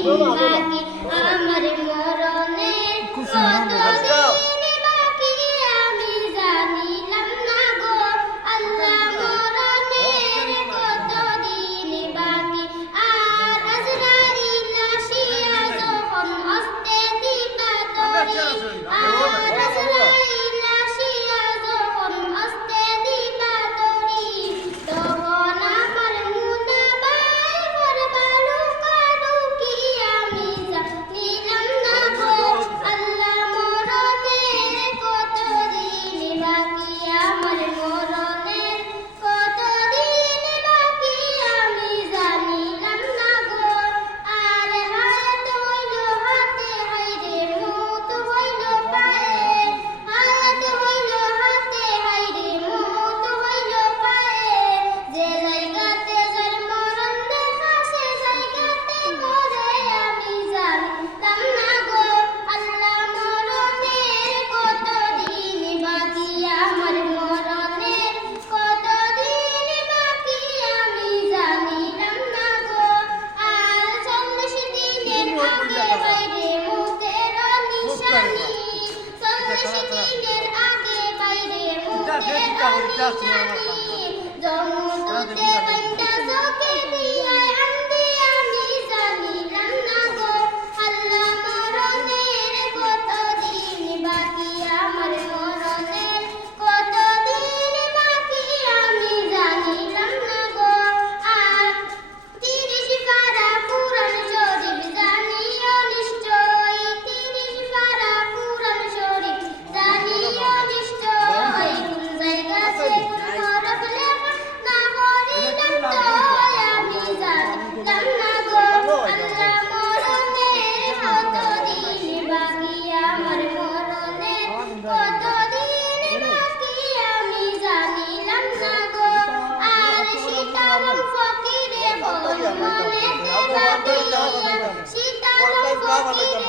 아기 한 마리 물어내 Domnul te va întâlni, ¡Gracias! Sí. Sí.